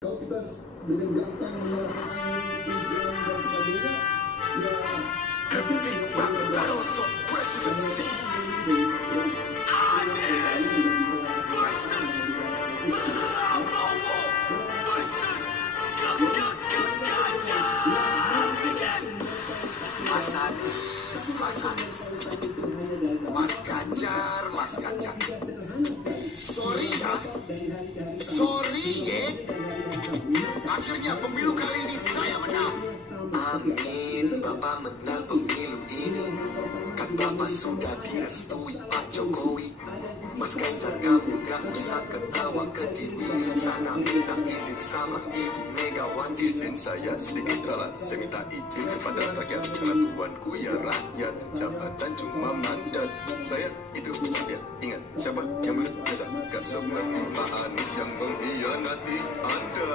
Kalau kita dengan gampang melakukan tujuan dan sebagainya, ya Epic rap battles of presidency. Anies versus Prabowo versus Ganjar. Begin. Mas Anies, Mas Ganjar. Sorry ya, akhirnya pemilu kali ini saya menang. Amin, Bapak menang pemilu ini. Kan Bapak sudah direstui Pak Jokowi. Mas Ganjar, kamu gak usah ketawa ke TV. Sana minta izin sama Ibu Megawati. Izin saya sedikit ralat, saya minta izin kepada rakyat. Karena tuanku ya rakyat, jabatan cuma mandat. Saya itu saya ingat siapa yang berjasa. Gak seperti Pak Anies yang mengkhianati Anda.